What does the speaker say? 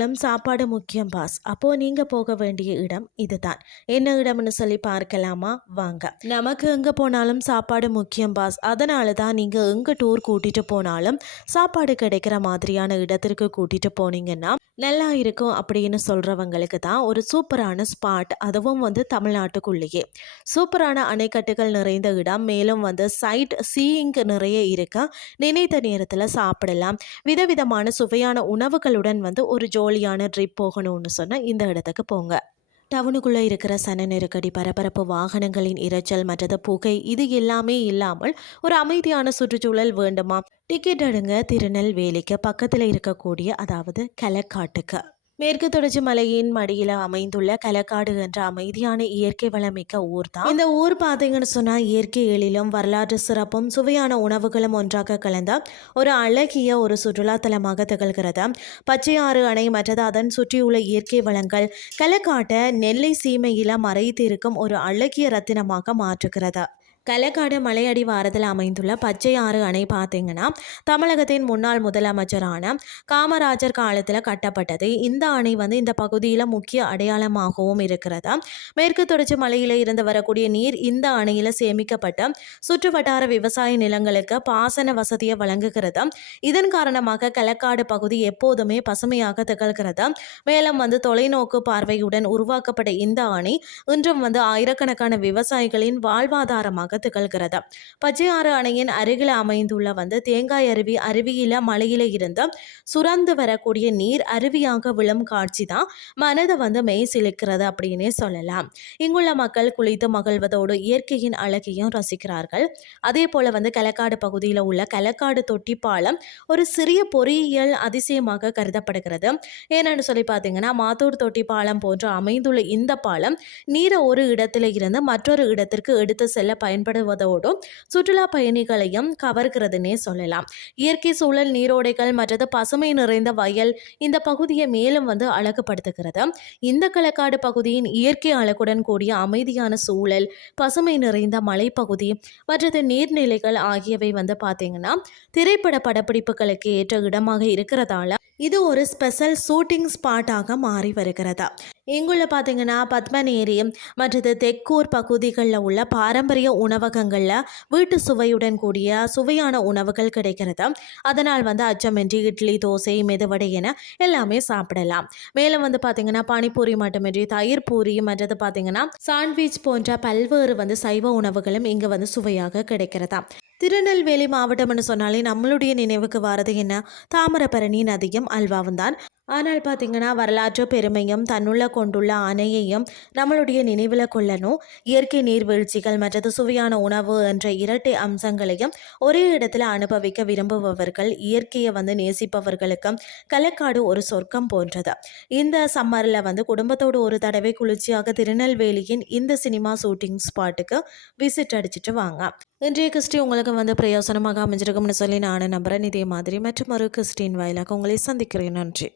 போனாலும் சாப்பாடு முக்கியம் பாஸ். அப்போ நீங்க போக வேண்டிய இடம் இதுதான். என்ன இடம்னு சொல்லி பார்க்கலாமா? வாங்க. நமக்கு எங்க போனாலும் சாப்பாடு முக்கியம் பாஸ். அதனால தான் நீங்க எங்க டூர் கூட்டிட்டு போனாலும் சாப்பாடு கிடைக்கிற மாதிரியான இடத்திற்கு கூட்டிட்டு போனீங்கன்னா நல்லா இருக்கும் அப்படின்னு சொல்றவங்களுக்கு தான் ஒரு சூப்பரான ஸ்பாட். அதுவும் தமிழ்நாட்டுக்குள்ளேயே சூப்பரான அணைக்கட்டுகள் நிறைந்த இடம். மேலும் சைட் சீயிங் நிறைய இருக்கு. நினைத்த நேரத்தில் சாப்பிடலாம். விதவிதமான சுவையான உணவுகளுடன் ஒரு ஜோலியான ட்ரிப் போகணும்னு சொன்னால் இந்த இடத்துக்கு போங்க. டவுனுக்குள்ளே இருக்கிற சன நெருக்கடி, பரபரப்பு, வாகனங்களின் இரைச்சல், மற்றது புகை, இது எல்லாமே இல்லாமல் ஒரு அமைதியான சுற்றுச்சூழல் வேண்டுமா? டிக்கெட் எடுங்க. திருநெல்வேலிக்கு பக்கத்தில் இருக்கக்கூடிய, அதாவது களக்காட்டுக்கு. மேற்கு தொடர்ச்சி மலையின் மடியில் அமைந்துள்ள களக்காடு என்ற அமைதியான இயற்கை வளமிக்க ஊர் தான் இந்த ஊர். பார்த்தீங்கன்னு சொன்னால் இயற்கை எழிலும் வரலாற்று சிறப்பும் சுவையான உணவுகளும் ஒன்றாக கலந்த ஒரு அழகிய ஒரு சுற்றுலாத்தலமாக திகழ்கிறது. பச்சையாறு அணை மற்றது அதன் சுற்றியுள்ள இயற்கை வளங்கள் களக்காட்டை நெல்லை சீமையில மறைத்து இருக்கும் ஒரு அழகிய ரத்தினமாக மாற்றுகிறது. களக்காடு மலையடி வாரத்தில் அமைந்துள்ள பச்சையாறு அணை பார்த்தீங்கன்னா தமிழகத்தின் முன்னாள் முதலமைச்சரான காமராஜர் காலத்தில் கட்டப்பட்டது. இந்த அணை இந்த பகுதியில் முக்கிய அடையாளமாகவும் இருக்கிறது. மேற்கு தொடர்ச்சி மலையில இருந்து வரக்கூடிய நீர் இந்த அணையில் சேமிக்கப்பட்ட சுற்று வட்டார விவசாய நிலங்களுக்கு பாசன வசதியை வழங்குகிறது. இதன் காரணமாக களக்காடு பகுதி எப்போதுமே பசுமையாக திகழ்கிறது. மேலும் தொலைநோக்கு பார்வையுடன் உருவாக்கப்பட்ட இந்த அணை இன்றும் ஆயிரக்கணக்கான விவசாயிகளின் வாழ்வாதாரமாக திகழ்கிறது. பச்சையாறு அணையின் அருகில் அமைந்துள்ள தேங்காய் அருவி. அருவியில மலையில இருந்து சுரந்து வரக்கூடிய நீர் அருவியாக விழும் காட்சி தான் மனதை மெய் சிலிக்கிறது அப்படின்னே சொல்லலாம். இங்குள்ள மக்கள் குளித்து மகிழ்வதோடு இயற்கையின் அழகையும் ரசிக்கிறார்கள். அதே போல களக்காடு பகுதியில் உள்ள களக்காடு தொட்டி பாலம் ஒரு சிறிய பொறியியல் அதிசயமாக கருதப்படுகிறது. ஏன்னு சொல்லி பார்த்தீங்கன்னா மாத்தூர் தொட்டி பாலம் போன்று அமைந்துள்ள இந்த பாலம் நீரை ஒரு இடத்துல இருந்து மற்றொரு இடத்திற்கு எடுத்து செல்ல பயன்படுவதோடு சுற்றுலா பயணிகளையும் கவர்கிறதுனே சொல்லலாம். இயற்கை சூழல், நீரோடைகள் மற்றது பசுமை நிறைந்த வயல் இந்த பகுதியை மேலும் அழகுபடுத்துகிறது. இந்த களக்காடு பகுதியின் இயற்கை அழகுடன் கூடிய அமைதியான சூழல், பசுமை நிறைந்த மலைப்பகுதி மற்றது நீர்நிலைகள் ஆகியவை பார்த்தீங்கன்னா திரைப்பட படப்பிடிப்புகளுக்கு ஏற்ற இடமாக இருக்கிறதால இது ஒரு ஸ்பெஷல் ஷூட்டிங் ஸ்பாட்டாக மாறி வருகிறது. இங்குள்ள பார்த்தீங்கன்னா பத்மநேரி மற்றது தெக்கூர் பகுதிகளில் உள்ள பாரம்பரிய உணவகங்களில் வீட்டு சுவையுடன் கூடிய சுவையான உணவுகள் கிடைக்கிறது. அதனால் அச்சமின்றி இட்லி, தோசை, மெதுவடை என எல்லாமே சாப்பிடலாம். மேலும் பார்த்தீங்கன்னா பானிபூரி மட்டுமின்றி தயிர் பூரி மற்றது பார்த்தீங்கன்னா சாண்ட்விச் போன்ற பல்வேறு சைவ உணவுகளும் இங்கே சுவையாக கிடைக்கிறதா. திருநெல்வேலி மாவட்டம்னு சொன்னாலே நம்மளுடைய நினைவுக்கு வாரது என்ன? தாமிரபரணி நதியும் அல்வாவும் தான். ஆனால் பார்த்தீங்கன்னா வரலாற்று பெருமையும் தன்னுள்ள கொண்டுள்ள அணையையும் நம்மளுடைய நினைவில் கொள்ளணும். இயற்கை நீர்வீழ்ச்சிகள் மற்றது சுவையான உணவு என்ற இரட்டை அம்சங்களையும் ஒரே இடத்துல அனுபவிக்க விரும்புபவர்கள், இயற்கையை நேசிப்பவர்களுக்கு களக்காடு ஒரு சொர்க்கம் போன்றது. இந்த சம்மரில் குடும்பத்தோடு ஒரு தடவை குளிர்ச்சியாக திருநெல்வேலியின் இந்த சினிமா ஷூட்டிங் ஸ்பாட்டுக்கு விசிட் அடிச்சுட்டு வாங்க. இன்றைய கிறிஸ்டி உங்களுக்கு பிரயோசனமாக அமைஞ்சிருக்கும்னு சொல்லி நான் நம்புகிறேன். இதே மாதிரி மற்றும் ஒரு கிறிஸ்டின் வாயிலாக உங்களை சந்திக்கிறேன். நன்றி.